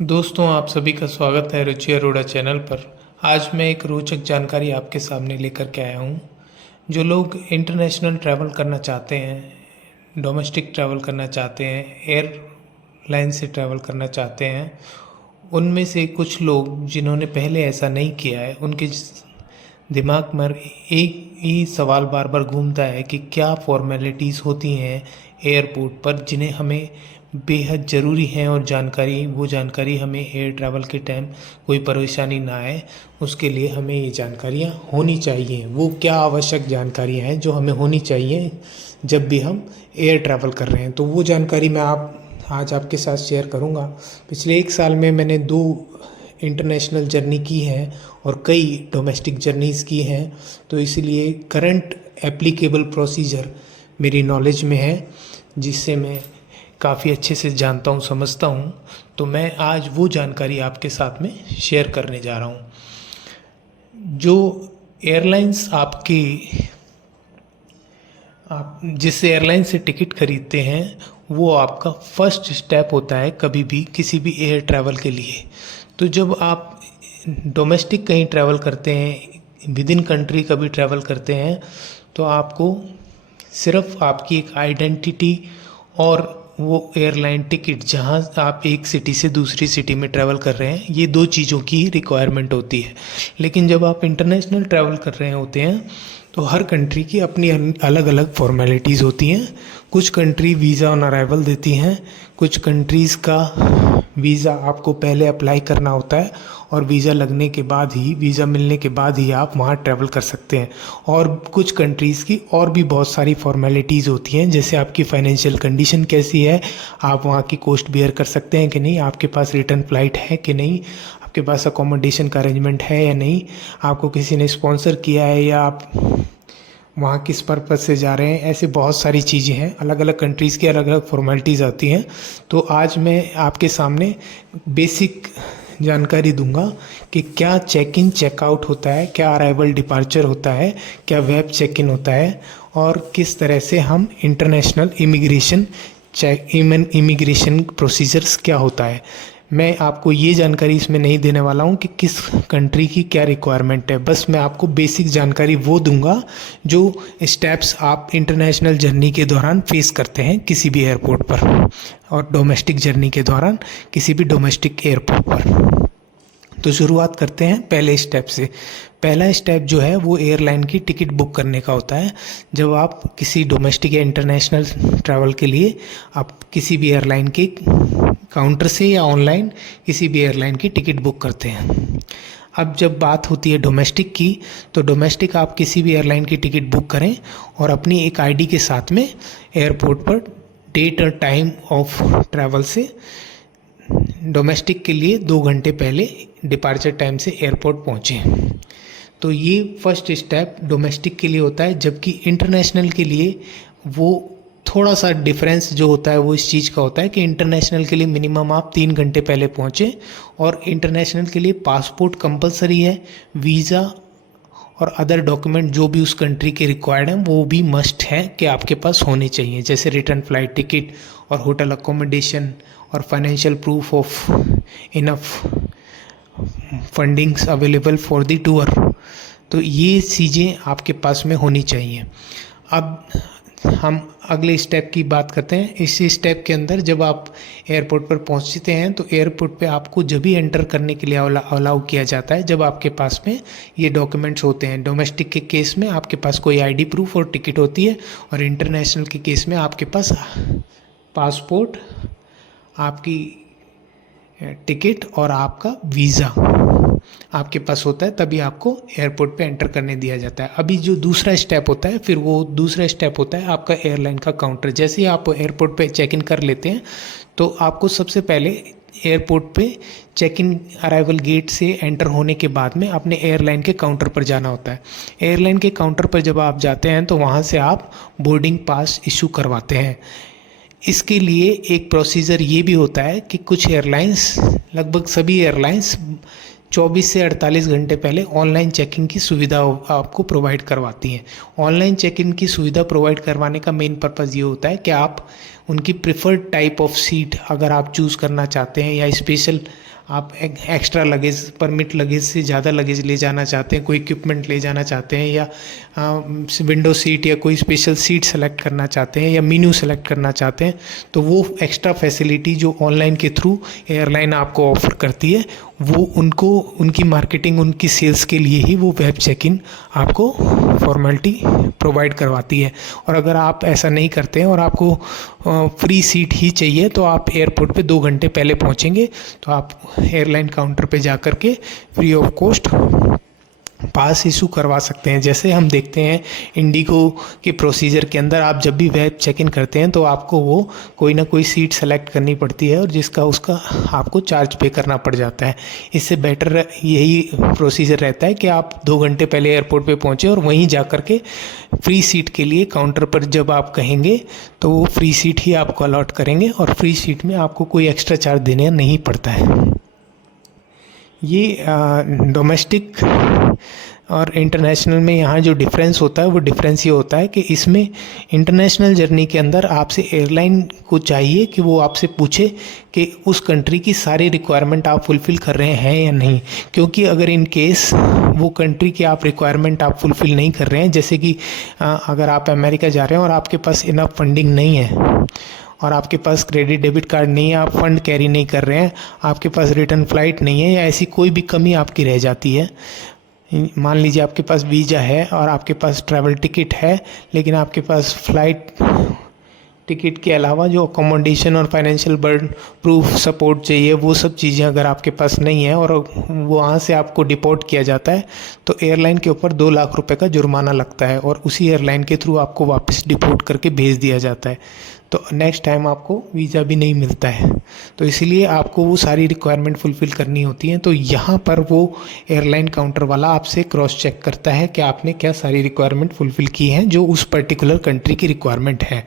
दोस्तों, आप सभी का स्वागत है रुचि अरोड़ा चैनल पर। आज मैं एक रोचक जानकारी आपके सामने लेकर के आया हूँ। जो लोग इंटरनेशनल ट्रैवल करना चाहते हैं, डोमेस्टिक ट्रैवल करना चाहते हैं, एयरलाइन से ट्रैवल करना चाहते हैं, उनमें से कुछ लोग जिन्होंने पहले ऐसा नहीं किया है, उनके दिमाग में एक ही सवाल बार बार घूमता है कि क्या फॉर्मेलिटीज़ होती हैं एयरपोर्ट पर जिन्हें हमें बेहद ज़रूरी हैं, और वो जानकारी हमें एयर ट्रैवल के टाइम कोई परेशानी ना आए, उसके लिए हमें ये जानकारियाँ होनी चाहिए। वो क्या आवश्यक जानकारियाँ हैं जो हमें होनी चाहिए जब भी हम एयर ट्रैवल कर रहे हैं, तो वो जानकारी मैं आज आपके साथ शेयर करूँगा। पिछले 1 साल में मैंने 2 इंटरनेशनल जर्नी की है और कई डोमेस्टिक जर्नीज़ की हैं, तो इसीलिए करंट एप्लीकेबल प्रोसीजर मेरी नॉलेज में है, जिससे मैं काफ़ी अच्छे से जानता हूँ, समझता हूँ। तो मैं आज वो जानकारी आपके साथ में शेयर करने जा रहा हूँ। जो एयरलाइंस आप जिस एयरलाइन से टिकट खरीदते हैं, वो आपका फर्स्ट स्टेप होता है कभी भी किसी भी एयर ट्रैवल के लिए। तो जब आप डोमेस्टिक कहीं ट्रैवल करते हैं, विद इन कंट्री कभी ट्रैवल करते हैं, तो आपको सिर्फ आपकी एक आइडेंटिटी और वो एयरलाइन टिकट, जहाँ आप एक सिटी से दूसरी सिटी में ट्रैवल कर रहे हैं, ये 2 चीज़ों की रिक्वायरमेंट होती है। लेकिन जब आप इंटरनेशनल ट्रैवल कर रहे होते हैं, तो हर कंट्री की अपनी अलग अलग फॉर्मेलिटीज़ होती हैं। कुछ कंट्री वीज़ा ऑन अराइवल देती हैं, कुछ कंट्रीज़ का वीज़ा आपको पहले अप्लाई करना होता है, और वीज़ा मिलने के बाद ही आप वहाँ ट्रैवल कर सकते हैं। और कुछ कंट्रीज़ की और भी बहुत सारी फॉर्मेलिटीज़ होती हैं, जैसे आपकी फाइनेंशियल कंडीशन कैसी है, आप वहाँ की कॉस्ट बियर कर सकते हैं कि नहीं, आपके पास रिटर्न फ़्लाइट है कि नहीं, आपके पास अकोमोडेशन का अरेंजमेंट है या नहीं, आपको किसी ने स्पॉन्सर किया है, या आप वहाँ किस पर्पज़ से जा रहे हैं। ऐसे बहुत सारी चीज़ें हैं, अलग अलग कंट्रीज़ की अलग अलग फॉर्मेलिटीज़ आती हैं। तो आज मैं आपके सामने बेसिक जानकारी दूंगा कि क्या चेक इन चेकआउट होता है, क्या अराइवल डिपार्चर होता है, क्या वेब चेक इन होता है, और किस तरह से हम इंटरनेशनल इमिग्रेशन प्रोसीजर्स क्या होता है। मैं आपको ये जानकारी इसमें नहीं देने वाला हूँ कि किस कंट्री की क्या रिक्वायरमेंट है, बस मैं आपको बेसिक जानकारी वो दूंगा जो स्टेप्स आप इंटरनेशनल जर्नी के दौरान फेस करते हैं किसी भी एयरपोर्ट पर, और डोमेस्टिक जर्नी के दौरान किसी भी डोमेस्टिक एयरपोर्ट पर। तो शुरुआत करते हैं पहले स्टेप से। पहला स्टेप जो है वो एयरलाइन की टिकट बुक करने का होता है। जब आप किसी डोमेस्टिक या इंटरनेशनल ट्रैवल के लिए आप किसी भी एयरलाइन के काउंटर से या ऑनलाइन किसी भी एयरलाइन की टिकट बुक करते हैं। अब जब बात होती है डोमेस्टिक की, तो डोमेस्टिक आप किसी भी एयरलाइन की टिकट बुक करें और अपनी एक आईडी के साथ में एयरपोर्ट पर डेट और टाइम ऑफ ट्रैवल से डोमेस्टिक के लिए 2 घंटे पहले डिपार्चर टाइम से एयरपोर्ट पहुँचें। तो ये फर्स्ट स्टेप डोमेस्टिक के लिए होता है, जबकि इंटरनेशनल के लिए वो थोड़ा सा डिफरेंस जो होता है वो इस चीज़ का होता है कि इंटरनेशनल के लिए मिनिमम आप 3 घंटे पहले पहुँचें, और इंटरनेशनल के लिए पासपोर्ट कंपलसरी है, वीज़ा और अदर डॉक्यूमेंट जो भी उस कंट्री के रिक्वायर्ड हैं वो भी मस्ट है कि आपके पास होने चाहिए, जैसे रिटर्न फ्लाइट टिकट और होटल अकोमोडेशन और financial proof of enough fundings available for the tour. तो ये चीज़ें आपके पास में होनी चाहिए। अब हम अगले स्टेप की बात करते हैं। इसी स्टेप के अंदर जब आप एयरपोर्ट पर पहुंचते हैं, तो एयरपोर्ट पे आपको जब भी एंटर करने के लिए अलाउ किया जाता है जब आपके पास में ये डॉक्यूमेंट्स होते हैं। डोमेस्टिक के केस में आपके पास कोई आईडी प्रूफ और टिकट होती है, और इंटरनेशनल के केस में आपके पास पासपोर्ट, आपकी टिकट और आपका वीज़ा आपके पास होता है, तभी आपको एयरपोर्ट पे एंटर करने दिया जाता है। अभी जो दूसरा स्टेप होता है, फिर वो दूसरा स्टेप होता है आपका एयरलाइन का काउंटर। जैसे ही आप एयरपोर्ट पे चेक इन कर लेते हैं, तो आपको सबसे पहले एयरपोर्ट पे चेक इन अराइवल गेट से एंटर होने के बाद में अपने एयरलाइन के काउंटर पर जाना होता है। एयरलाइन के काउंटर पर जब आप जाते हैं, तो वहाँ से आप बोर्डिंग पास इशू करवाते हैं। इसके लिए एक प्रोसीजर ये भी होता है कि कुछ एयरलाइंस, लगभग सभी एयरलाइंस 24 से 48 घंटे पहले ऑनलाइन चेकिंग की सुविधा आपको प्रोवाइड करवाती हैं। ऑनलाइन चेकिंग की सुविधा प्रोवाइड करवाने का मेन पर्पज़ ये होता है कि आप उनकी प्रेफर्ड टाइप ऑफ सीट अगर आप चूज़ करना चाहते हैं, या स्पेशल आप एक्स्ट्रा लगेज, परमिट लगेज से ज़्यादा लगेज ले जाना चाहते हैं, कोई इक्विपमेंट ले जाना चाहते हैं, या विंडो सीट या कोई स्पेशल सीट सेलेक्ट करना चाहते हैं, या मेन्यू सेलेक्ट करना चाहते हैं, तो वो एक्स्ट्रा फैसिलिटी जो ऑनलाइन के थ्रू एयरलाइन आपको ऑफर करती है, वो उनको उनकी मार्केटिंग, उनकी सेल्स के लिए ही वो वेब चेक इन आपको फॉर्मेलिटी प्रोवाइड करवाती है। और अगर आप ऐसा नहीं करते हैं और आपको फ्री सीट ही चाहिए, तो आप एयरपोर्ट पे 2 घंटे पहले पहुंचेंगे, तो आप एयरलाइन काउंटर पे जा कर के free of cost pass issue करवा सकते हैं। जैसे हम देखते हैं इंडिगो के प्रोसीजर के अंदर, आप जब भी वेब चेक इन करते हैं तो आपको वो कोई ना कोई सीट सेलेक्ट करनी पड़ती है और जिसका उसका आपको चार्ज पे करना पड़ जाता है। इससे बेटर यही प्रोसीजर रहता है कि आप 2 घंटे पहले एयरपोर्ट पे पहुँचे और वहीं जा कर के फ्री सीट के लिए काउंटर पर जब आप कहेंगे तो वो फ्री सीट ही आपको अलॉट करेंगे और फ्री सीट में आपको कोई एक्स्ट्रा चार्ज देने नहीं पड़ता है। ये डोमेस्टिक और इंटरनेशनल में यहाँ जो डिफरेंस होता है वो डिफरेंस ये होता है कि इसमें इंटरनेशनल जर्नी के अंदर आपसे एयरलाइन को चाहिए कि वो आपसे पूछे कि उस कंट्री की सारी रिक्वायरमेंट आप फुलफ़िल कर रहे हैं या नहीं। क्योंकि अगर इन केस वो कंट्री की आप रिक्वायरमेंट आप फुलफ़िल नहीं कर रहे हैं, जैसे कि अगर आप अमेरिका जा रहे हैं और आपके पास इनफ फंडिंग नहीं है और आपके पास क्रेडिट डेबिट कार्ड नहीं है, आप फंड कैरी नहीं कर रहे हैं, आपके पास रिटर्न फ़्लाइट नहीं है, या ऐसी कोई भी कमी आपकी रह जाती है, मान लीजिए आपके पास वीज़ा है और आपके पास ट्रैवल टिकट है, लेकिन आपके पास फ़्लाइट टिकट के अलावा जो अकोमोडेशन और फाइनेंशियल बर्डन प्रूफ सपोर्ट चाहिए, वो सब चीज़ें अगर आपके पास नहीं है और वो वहाँ से आपको डिपोर्ट किया जाता है, तो एयरलाइन के ऊपर 2 लाख रुपए का जुर्माना लगता है और उसी एयरलाइन के थ्रू आपको वापस डिपोर्ट करके भेज दिया जाता है। तो नेक्स्ट टाइम आपको वीज़ा भी नहीं मिलता है। तो इसलिए आपको वो सारी रिक्वायरमेंट फुलफ़िल करनी होती हैं। तो यहाँ पर वो एयरलाइन काउंटर वाला आपसे क्रॉस चेक करता है कि आपने क्या सारी रिक्वायरमेंट फुलफ़िल की हैं जो उस पर्टिकुलर कंट्री की रिक्वायरमेंट है।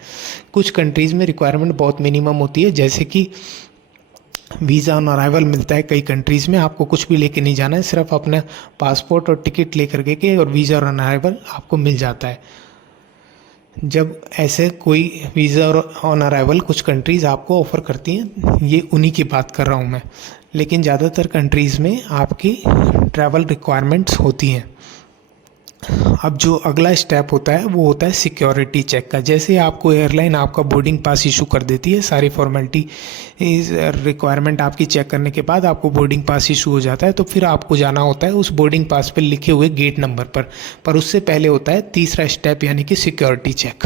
कुछ कंट्रीज़ में रिक्वायरमेंट बहुत मिनिमम होती है, जैसे कि वीज़ा ऑन अराइवल मिलता है कई कंट्रीज़ में, आपको कुछ भी लेके नहीं जाना है, सिर्फ अपना पासपोर्ट और टिकट लेकर के और वीज़ा ऑन अराइवल आपको मिल जाता है। जब ऐसे कोई वीज़ा ऑन अराइवल कुछ कंट्रीज़ आपको ऑफ़र करती हैं, ये उन्हीं की बात कर रहा हूँ मैं, लेकिन ज़्यादातर कंट्रीज़ में आपकी ट्रैवल रिक्वायरमेंट्स होती हैं। अब जो अगला स्टेप होता है वो होता है सिक्योरिटी चेक का। जैसे आपको एयरलाइन आपका बोर्डिंग पास इशू कर देती है, सारी फॉर्मेलिटी रिक्वायरमेंट आपकी चेक करने के बाद आपको बोर्डिंग पास इशू हो जाता है, तो फिर आपको जाना होता है उस बोर्डिंग पास पे लिखे हुए गेट नंबर पर उससे पहले होता है तीसरा स्टेप, यानी कि सिक्योरिटी चेक।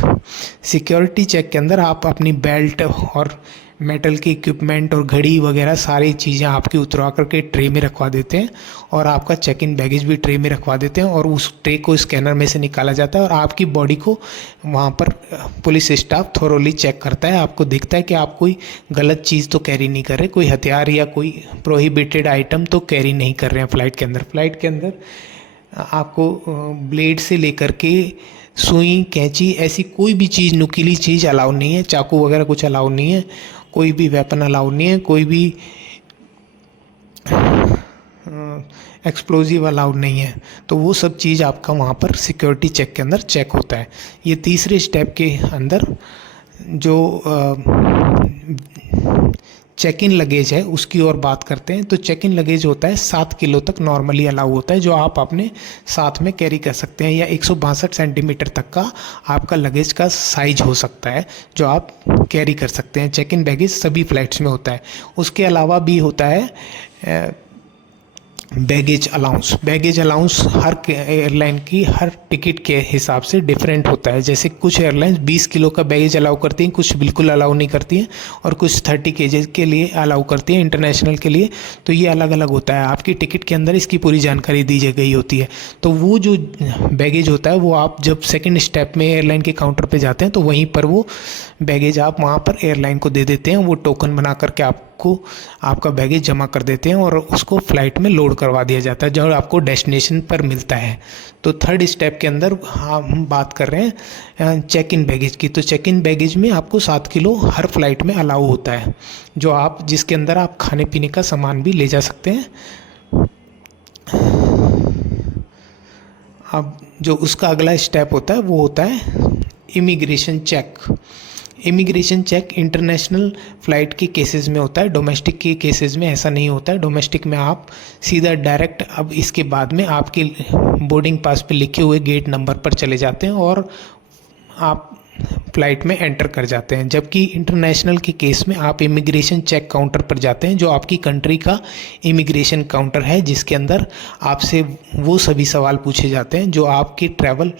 सिक्योरिटी चेक के अंदर आप अपनी बेल्ट और मेटल के इक्विपमेंट और घड़ी वगैरह सारी चीज़ें आपकी उतरवा करके ट्रे में रखवा देते हैं और आपका चेक इन बैगेज भी ट्रे में रखवा देते हैं और उस ट्रे को स्कैनर में से निकाला जाता है और आपकी बॉडी को वहाँ पर पुलिस स्टाफ थोरोली चेक करता है। आपको दिखता है कि आप कोई गलत चीज़ तो कैरी नहीं कर रहे, कोई हथियार या कोई प्रोहिबिटेड आइटम तो कैरी नहीं कर रहे हैं फ्लाइट के अंदर। फ्लाइट के अंदर आपको ब्लेड से लेकर के सुई, कैंची, ऐसी कोई भी चीज़, नुकीली चीज़ अलाउ नहीं है, चाकू वगैरह कुछ अलाउ नहीं है, कोई भी वेपन अलाउ नहीं है, कोई भी एक्सप्लोजिव अलाउड नहीं है। तो वो सब चीज़ आपका वहाँ पर सिक्योरिटी चेक के अंदर चेक होता है। ये तीसरे स्टेप के अंदर जो चेक इन लगेज है उसकी और बात करते हैं। तो चेक इन लगेज होता है 7 किलो तक नॉर्मली अलाउ होता है, जो आप अपने साथ में कैरी कर सकते हैं, या 162 सेंटीमीटर तक का आपका लगेज का साइज हो सकता है जो आप कैरी कर सकते हैं। चेक इन बैगेज सभी फ्लाइट्स में होता है। उसके अलावा भी होता है बैगेज अलाउंस। बैगेज अलाउंस हर एयरलाइन की हर टिकट के हिसाब से डिफरेंट होता है। जैसे कुछ एयरलाइंस 20 किलो का बैगेज अलाउ करती हैं, कुछ बिल्कुल अलाउ नहीं करती हैं, और कुछ 30 केजी के लिए अलाउ करती हैं इंटरनेशनल के लिए। तो ये अलग अलग होता है, आपकी टिकट के अंदर इसकी पूरी जानकारी दी गई होती है। तो वो जो बैगेज होता है वो आप जब सेकेंड स्टेप में एयरलाइन के काउंटर पर जाते हैं तो वहीं पर वो बैगेज आप वहाँ पर एयरलाइन को दे देते हैं। वो टोकन बना करके आपको आपका बैगेज जमा कर देते हैं और उसको फ़्लाइट में लोड करवा दिया जाता है जो आपको डेस्टिनेशन पर मिलता है। तो थर्ड स्टेप के अंदर हम बात कर रहे हैं चेक इन बैगेज की। तो चेक इन बैगेज में आपको 7 किलो हर फ्लाइट में अलाउ होता है, जो आप जिसके अंदर आप खाने पीने का सामान भी ले जा सकते हैं। अब जो उसका अगला स्टेप होता है वो होता है immigration check. Immigration check international flight के केसेस में होता है, डोमेस्टिक के केसेस में ऐसा नहीं होता है। डोमेस्टिक में आप सीधा डायरेक्ट अब इसके बाद में आपके बोर्डिंग पास पे लिखे हुए गेट नंबर पर चले जाते हैं और आप फ़्लाइट में एंटर कर जाते हैं। जबकि इंटरनेशनल के केस में आप इमिग्रेशन चेक काउंटर पर जाते हैं, जो आपकी कंट्री का इमिग्रेशन काउंटर है, जिसके अंदर आपसे वो सभी सवाल पूछे जाते हैं जो आपके ट्रैवल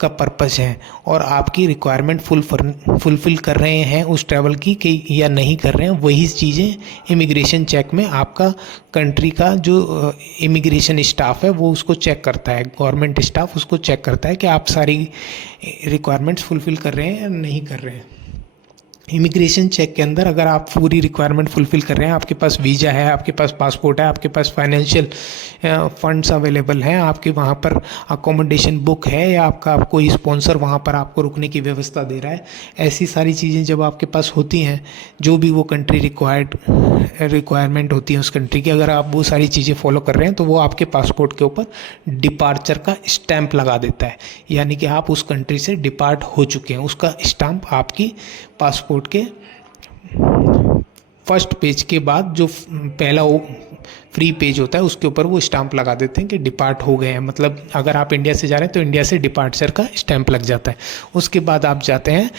का पर्पस है और आपकी रिक्वायरमेंट फुलफ़िल कर रहे हैं उस ट्रैवल की कि या नहीं कर रहे हैं। वही चीज़ें इमिग्रेशन चेक में आपका कंट्री का जो इमिग्रेशन स्टाफ है वो उसको चेक करता है, गवर्नमेंट स्टाफ उसको चेक करता है कि आप सारी रिक्वायरमेंट्स फुलफ़िल कर रहे हैं या नहीं कर रहे हैं। इमिग्रेशन चेक के अंदर अगर आप पूरी रिक्वायरमेंट फुलफ़िल कर रहे हैं, आपके पास वीज़ा है, आपके पास पासपोर्ट है, आपके पास फाइनेंशियल फंड्स अवेलेबल हैं, आपके वहाँ पर अकोमोडेशन बुक है या आपका कोई स्पॉन्सर वहाँ पर आपको रुकने की व्यवस्था दे रहा है, ऐसी सारी चीज़ें जब आपके पास होती हैं, जो भी वो कंट्री रिक्वायरमेंट होती है उस कंट्री की, अगर आप वो सारी चीज़ें फॉलो कर रहे हैं तो वो आपके पासपोर्ट के ऊपर डिपार्चर का स्टैंप लगा देता है, यानी कि आप उस कंट्री से डिपार्ट हो चुके हैं। उसका स्टैंप आपकी पासपोर्ट के फर्स्ट पेज के बाद जो पहला वो फ्री पेज होता है उसके ऊपर वो स्टैंप लगा देते हैं कि डिपार्ट हो गए हैं। मतलब अगर आप इंडिया से जा रहे हैं तो इंडिया से डिपार्चर का स्टैंप लग जाता है। उसके बाद आप जाते हैं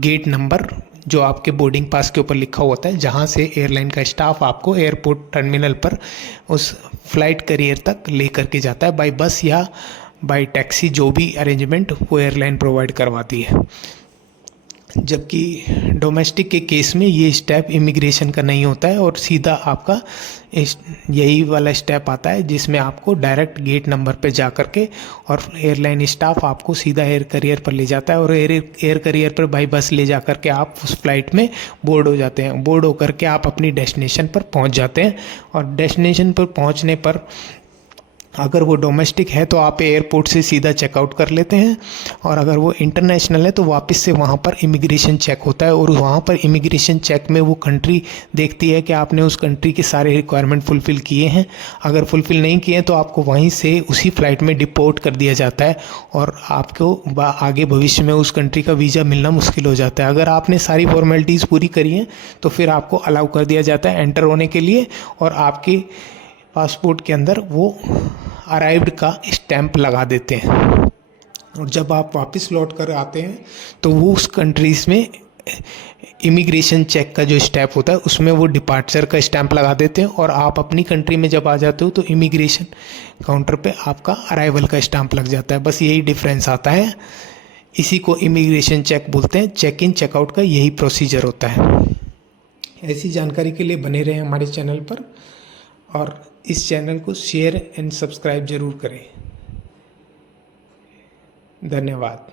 गेट नंबर जो आपके बोर्डिंग पास के ऊपर लिखा होता है, जहाँ से एयरलाइन का स्टाफ आपको एयरपोर्ट टर्मिनल पर उस फ्लाइट कैरियर तक ले करके जाता है, बाय बस या बाय टैक्सी, जो भी अरेंजमेंट वो एयरलाइन प्रोवाइड करवाती है। जबकि डोमेस्टिक के केस में ये स्टेप इमिग्रेशन का नहीं होता है और सीधा आपका यही वाला स्टेप आता है जिसमें आपको डायरेक्ट गेट नंबर पे जा कर के और एयरलाइन स्टाफ आपको सीधा एयर करियर पर ले जाता है और एयर करियर पर बाई बस ले जा कर के आप उस फ्लाइट में बोर्ड हो जाते हैं। बोर्ड होकर के आप अपनी डेस्टिनेशन पर पहुंच जाते हैं और डेस्टिनेशन पर पहुंचने पर अगर वो डोमेस्टिक है तो आप एयरपोर्ट से सीधा चेकआउट कर लेते हैं और अगर वो इंटरनेशनल है तो वापस से वहाँ पर इमिग्रेशन चेक होता है और वहाँ पर इमिग्रेशन चेक में वो कंट्री देखती है कि आपने उस कंट्री के सारे रिक्वायरमेंट फुलफ़िल किए हैं। अगर फुलफ़िल नहीं किए तो आपको वहीं से उसी फ़्लाइट में डिपोर्ट कर दिया जाता है और आपको आगे भविष्य में उस कंट्री का वीज़ा मिलना मुश्किल हो जाता है। अगर आपने सारी फॉर्मेलिटीज़ पूरी करी हैं तो फिर आपको अलाउ कर दिया जाता है एंटर होने के लिए और आपके पासपोर्ट के अंदर वो अराइव्ड का स्टैंप लगा देते हैं। और जब आप वापस लौट कर आते हैं तो वो उस कंट्रीज़ में इमिग्रेशन चेक का जो स्टेप होता है उसमें वो डिपार्चर का स्टैंप लगा देते हैं और आप अपनी कंट्री में जब आ जाते हो तो इमिग्रेशन काउंटर पे आपका अराइवल का स्टैंप लग जाता है। बस यही डिफरेंस आता है। इसी को इमिग्रेशन चेक बोलते हैं। चेक इन चेकआउट का यही प्रोसीजर होता है। ऐसी जानकारी के लिए बने रहें हमारे चैनल पर और इस चैनल को शेयर एंड सब्सक्राइब ज़रूर करें। धन्यवाद।